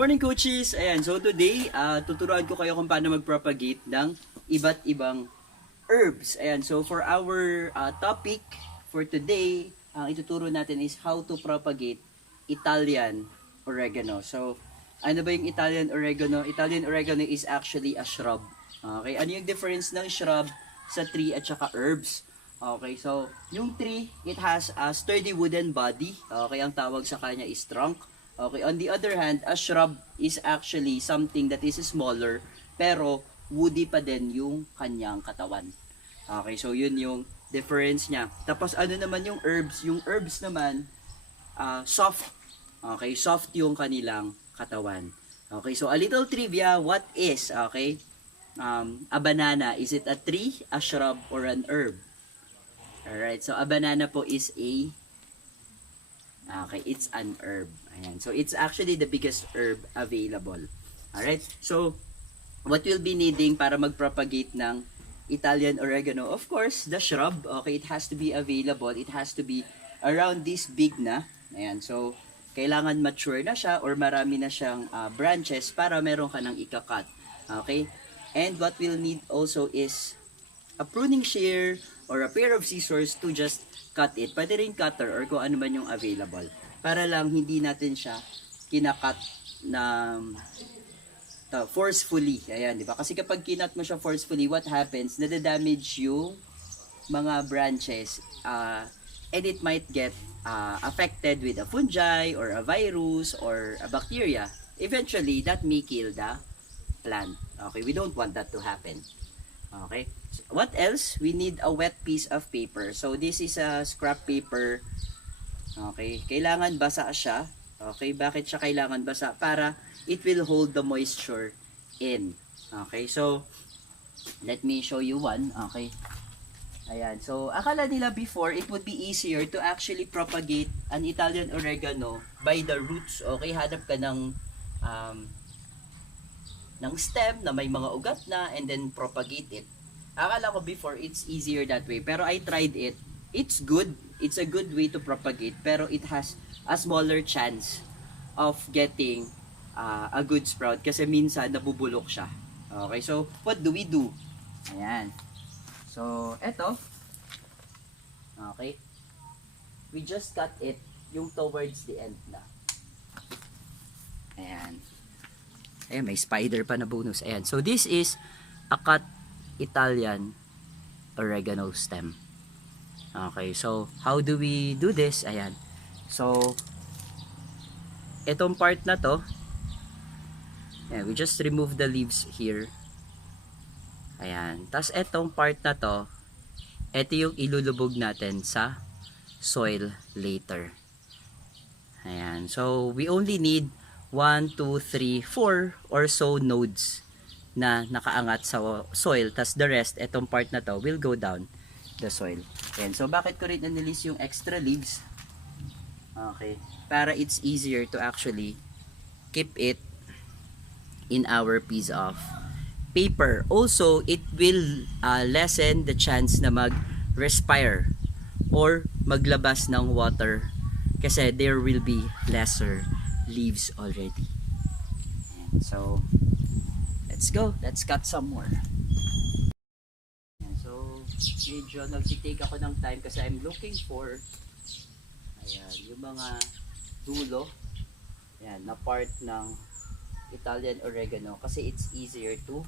morning, coaches! Ayan, so today, tuturuan ko kayo kung paano mag-propagate ng iba't ibang herbs. Ayan, so for our topic for today, ang ituturo natin is how to propagate Italian oregano. So, ano ba yung Italian oregano? Italian oregano is actually a shrub. Okay, ano yung difference ng shrub sa tree at saka herbs? Okay, so yung tree, it has a sturdy wooden body. Okay, ang tawag sa kanya is trunk. Okay, on the other hand, a shrub is actually something that is smaller pero woody pa din yung kanyang katawan. Okay, so yun yung difference niya. Tapos ano naman yung herbs? Yung herbs naman, soft. Okay, soft yung kanilang katawan. Okay, so a little trivia, what is, okay, a banana? Is it a tree, a shrub, or an herb? Alright, so a banana po is it's an herb. Ayan. So, it's actually the biggest herb available. Alright? So, what we'll be needing para mag-propagate ng Italian oregano? Of course, the shrub. Okay, it has to be available. It has to be around this big na. Ayan. So, kailangan mature na siya or marami na siyang branches para meron ka ng ikakat. Okay? And what we'll need also is a pruning shear or a pair of scissors to just cut it. Pwede rin cutter or kung ano man yung available. Para lang hindi natin siya kinakat na forcefully. Ayan, di ba? Kasi kapag kinat mo siya forcefully, what happens? Nadadamage yung mga branches and it might get affected with a fungi or a virus or a bacteria. Eventually, that may kill the plant. Okay, we don't want that to happen. Okay. What else? We need a wet piece of paper. So, this is a scrap paper. Okay. Kailangan basa siya. Okay. Bakit siya kailangan basa? Para it will hold the moisture in. Okay. So, let me show you one. Okay. Ayan. So, akala nila before, it would be easier to actually propagate an Italian oregano by the roots. Okay. Hanap ka ng stem na may mga ugat na and then propagate it. Akala ko before it's easier that way, pero I tried it. It's good. It's a good way to propagate, pero it has a smaller chance of getting a good sprout kasi minsan nabubulok siya. Okay, so what do we do? Ayan. So, eto. Okay. We just cut it yung towards the end na. Ayan. Ayan, may spider pa na bonus. Ayan. So, this is a cut Italian oregano stem. Okay. So, how do we do this? Ayan. So, itong part na to, ayan, we just remove the leaves here. Ayan. Tapos, itong part na to, ito yung ilulubog natin sa soil later. Ayan. So, we only need 1, 2, 3, 4 or so nodes na nakaangat sa soil. Tas the rest, etong part na to, will go down the soil. Ayan. So, bakit ko rin nanilis yung extra leaves? Okay. Para it's easier to actually keep it in our piece of paper. Also, it will lessen the chance na mag-respire or maglabas ng water kasi there will be lesser leaves already. And so, let's go. Let's cut some more. And so, medyo nagtitake ako ng time kasi I'm looking for yung mga dulo na part ng Italian oregano kasi it's easier to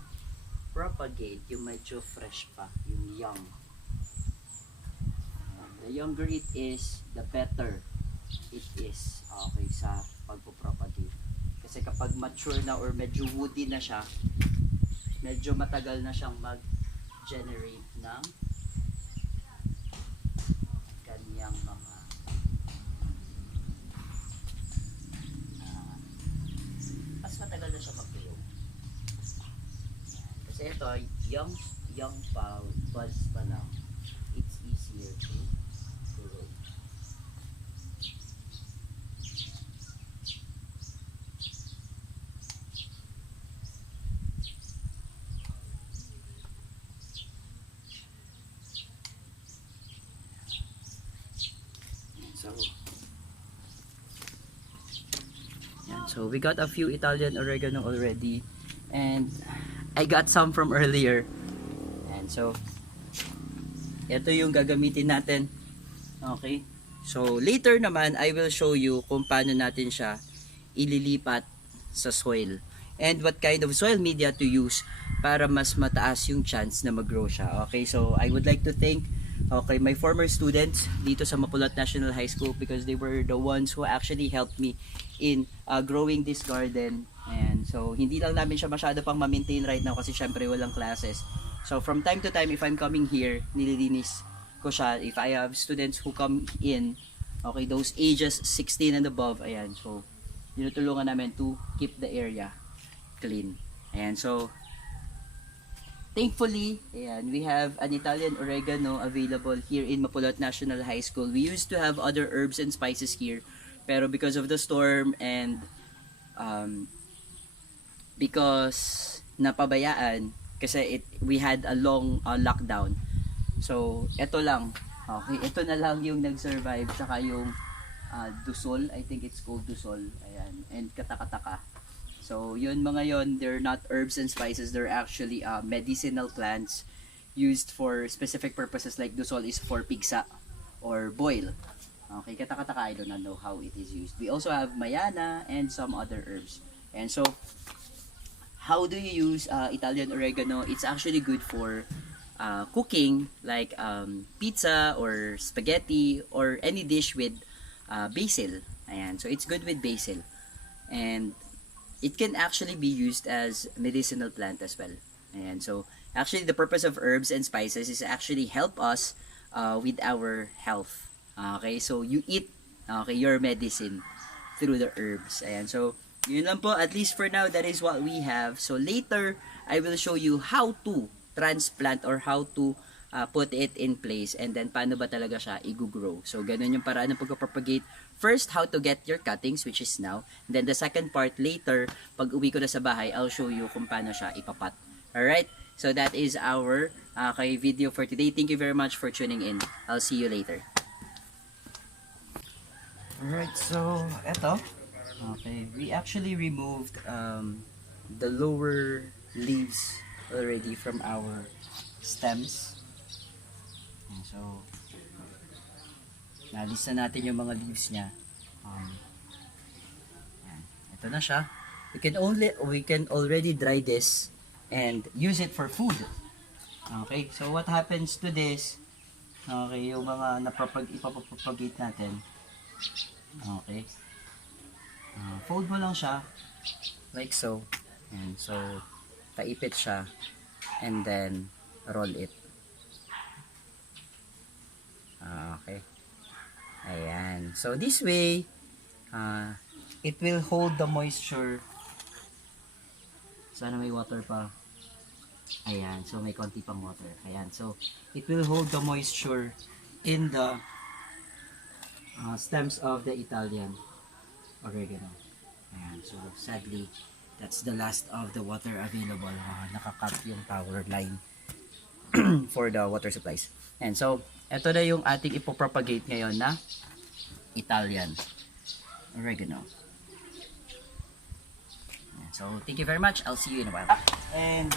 propagate yung medyo fresh pa, yung young. The younger it is, the better it is. Okay, sa pagpo-propagate. Kasi kapag mature na or medyo woody na siya, medyo matagal na siyang mag-generate ng kanyang mga mas matagal na siya mag-grow. Kasi ito, young pa, buds pa lang, it's easier to grow. So we got a few Italian oregano already, and I got some from earlier. And so ito yung gagamitin natin. Okay, so later naman I will show you kung paano natin siya ililipat sa soil and what kind of soil media to use para mas mataas yung chance na mag-grow siya. Okay, so I would like to thank my former students dito sa Mapulot National High School because they were the ones who actually helped me in growing this garden. And so hindi lang namin siya masyado pang ma-maintain right now kasi syempre walang classes. So from time to time, if I'm coming here, nililinis ko siya. If I have students who come in, okay, those ages 16 and above, ayan, so tinutulungan namin to keep the area clean. Ayan, so thankfully, ayan, we have an Italian oregano available here in Mapulot National High School. We used to have other herbs and spices here, pero because of the storm and because napabayaan kasi we had a long lockdown. So, ito lang. Okay, ito na lang yung nag-survive, tsaka yung dusol, I think it's called dusol, ayan, and katakataka. So, yun mga yun, they're not herbs and spices, they're actually medicinal plants used for specific purposes, like dusol is for pigsa or boil. Okay, katakataka, I do not know how it is used. We also have mayana and some other herbs. And so, how do you use Italian oregano? It's actually good for cooking, like pizza or spaghetti or any dish with basil. Ayan, so it's good with basil. And it can actually be used as medicinal plant as well. Ayan, so actually the purpose of herbs and spices is actually help us with our health. Okay, so you eat your medicine through the herbs. Ayan, so yun lang po, at least for now, that is what we have. So later, I will show you how to transplant or how to put it in place, and then paano ba talaga siya i-grow. So ganun yung paraan ng pag-propagate. First, how to get your cuttings, which is now. And then the second part later, pag uwi ko na sa bahay, I'll show you kung paano siya ipapat. Alright? So that is our video for today. Thank you very much for tuning in. I'll see you later. Alright, so eto. Okay, we actually removed the lower leaves already from our stems. And so nalis na natin yung mga leaves niya. Ito na siya. We can already dry this and use it for food. Okay, so what happens to this? Okay, yung mga ipapropagate natin. Okay. Fold mo lang siya like so. And so taipit siya and then roll it. Okay. Ayan. So this way, it will hold the moisture. Sana may water pa. Ayan. So may konti pang water. Ayan. So it will hold the moisture in the stems of the Italian oregano. Ayan. So sadly, that's the last of the water available. Nakakat yung power line for the water supplies. And so, ito na yung ating ipopropagate ngayon na Italian oregano. So, thank you very much. I'll see you in a while. And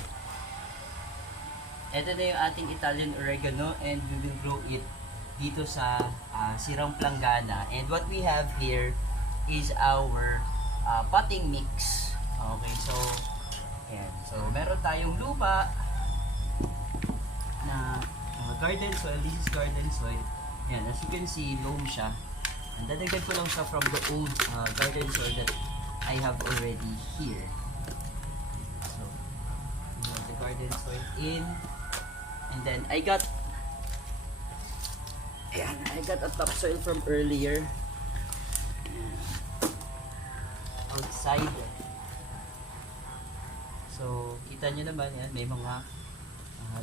ito na yung ating Italian oregano, and we will grow it dito sa Sirang Planggana. And what we have here is our potting mix. Okay, so ayan. So, meron tayong lupa na garden soil. This is garden soil. Ayan, as you can see, loam siya. And dadagdag ko lang siya from the old garden soil that I have already here. So, we have the garden soil in. And then, I got a topsoil from earlier. Outside. So, kita nyo naman yan, may mga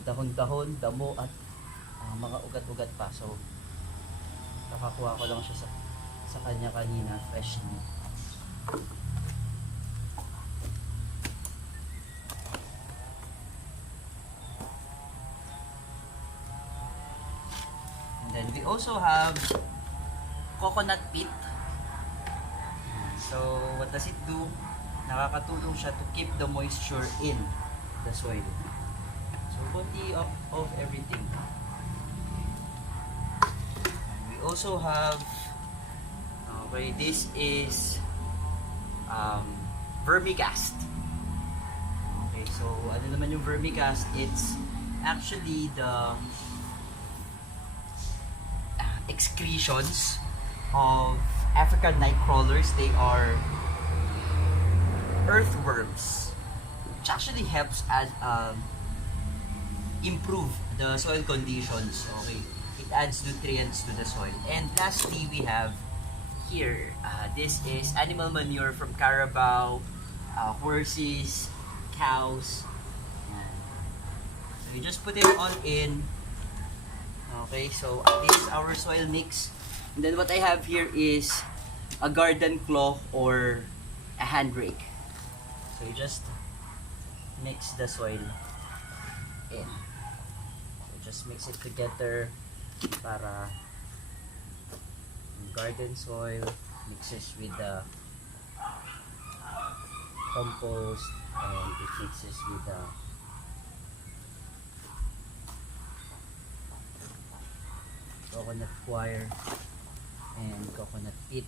dahon-dahon, damo at mga ugat-ugat pa. So, nakakuha ko lang siya sa kanya kanina, freshly. And then we also have coconut pit. So, what does it do? Nakakatulong siya to keep the moisture in the soil. So, konti of everything. We also have, okay, this is vermicast. Okay, so ano naman yung vermicast? It's actually the excretions of African night crawlers. They are earthworms, which actually helps as improve the soil conditions. Okay, it adds nutrients to the soil. And lastly, we have here, this is animal manure from carabao, horses, cows. Yan. So you just put it all in. Okay, so this is our soil mix. And then what I have here is a garden claw or a hand rake. So you just mix the soil in. So just mix it together para yung garden soil mixes with the compost, and it mixes with the coconut coir and coconut pit.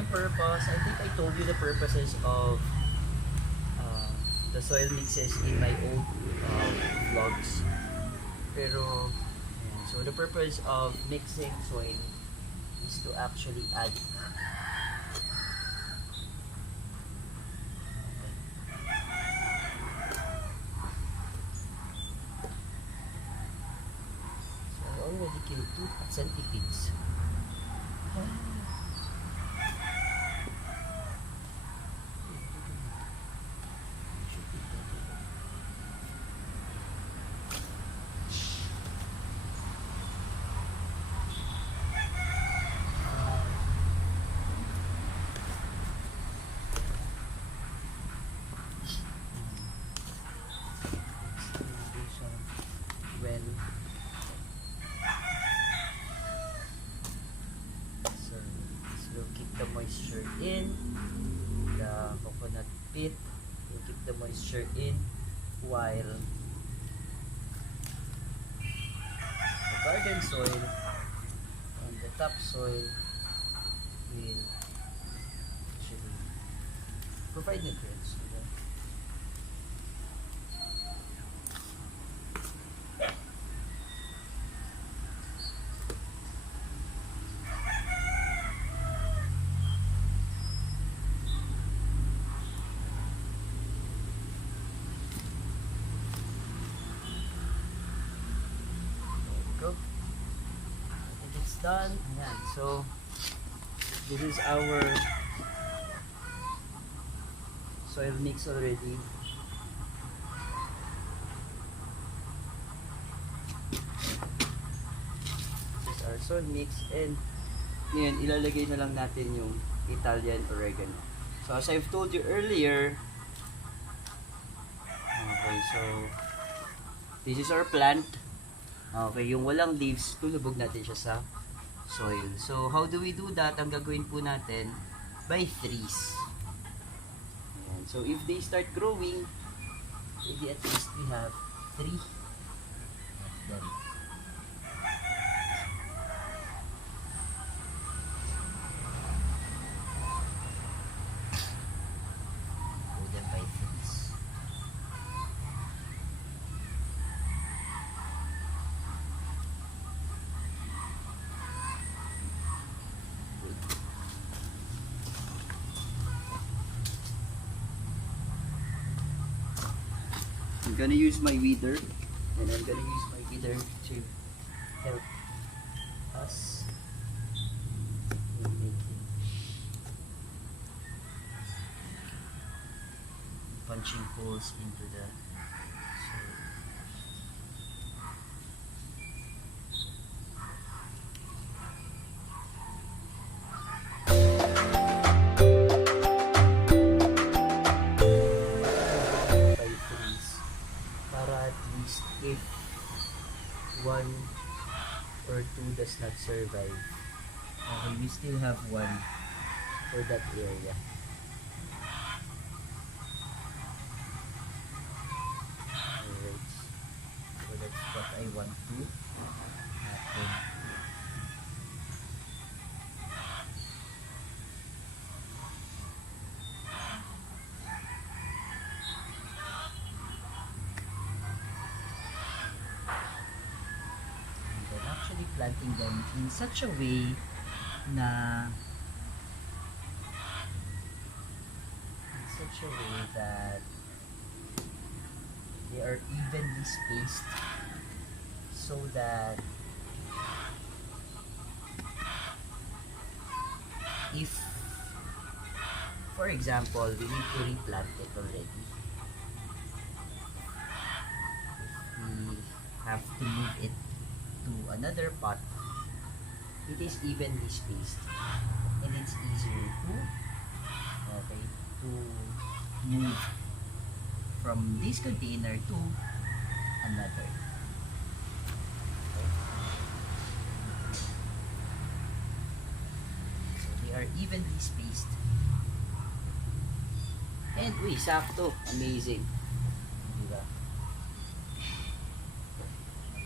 The purpose, I think I told you the purposes of the soil mixes in my old vlogs. Pero, so the purpose of mixing soil is to actually add so I already killed 2 centipedes. Well, so this will keep the moisture in. The coconut pit will keep the moisture in, while the garden soil and the topsoil will actually provide nutrients to them. Go. I think it's done. Ayan. So, this is our soil mix already. This is our soil mix, and ngayon ilalagay na lang natin yung Italian oregano. So, as I've told you earlier, okay, so this is our plant. Okay, yung walang leaves, tulubog natin siya sa soil. So, how do we do that? Ang gagawin po natin, by threes. Ayan. So, if they start growing, maybe at least we have 3 of them. Do them by threes. I'm gonna use my weeder, and I'm gonna use my weeder to help us in making punching holes into the soil. Para at least if one or two does not survive, okay, we still have one for that area. Alright, so that's what I want to happen. Actually planting them in such a way that they are evenly spaced, so that if, for example, we need to replant it already, if we have to move it to another pot, it is evenly spaced and it's easier to move from this container to another. So they are evenly spaced. And uy, sakto, amazing. Diba?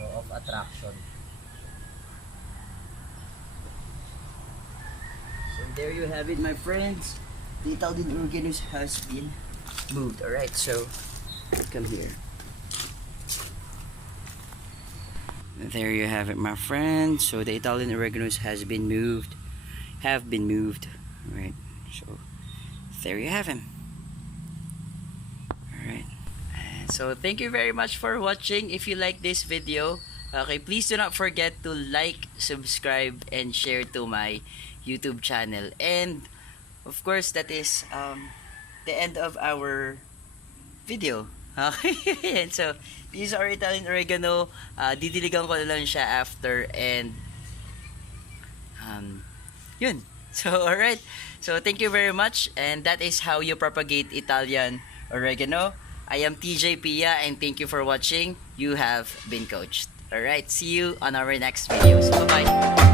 Law of attraction. So there you have it, my friends. The Italian Oregano has been moved. Alright, so come here. There you have it, my friends. So the Italian Oreganos have been moved. Alright, so there you have him. Alright. So thank you very much for watching. If you like this video, okay, please do not forget to like, subscribe, and share to my YouTube channel. And of course, that is the end of our video. Okay, and so this is our Italian Oregano. Didiligan ko na lang siya after, and yun. So alright, so thank you very much, and that is how you propagate Italian Oregano. I am TJ Pia, and thank you for watching. You have been coached. Alright, see you on our next videos. Bye bye.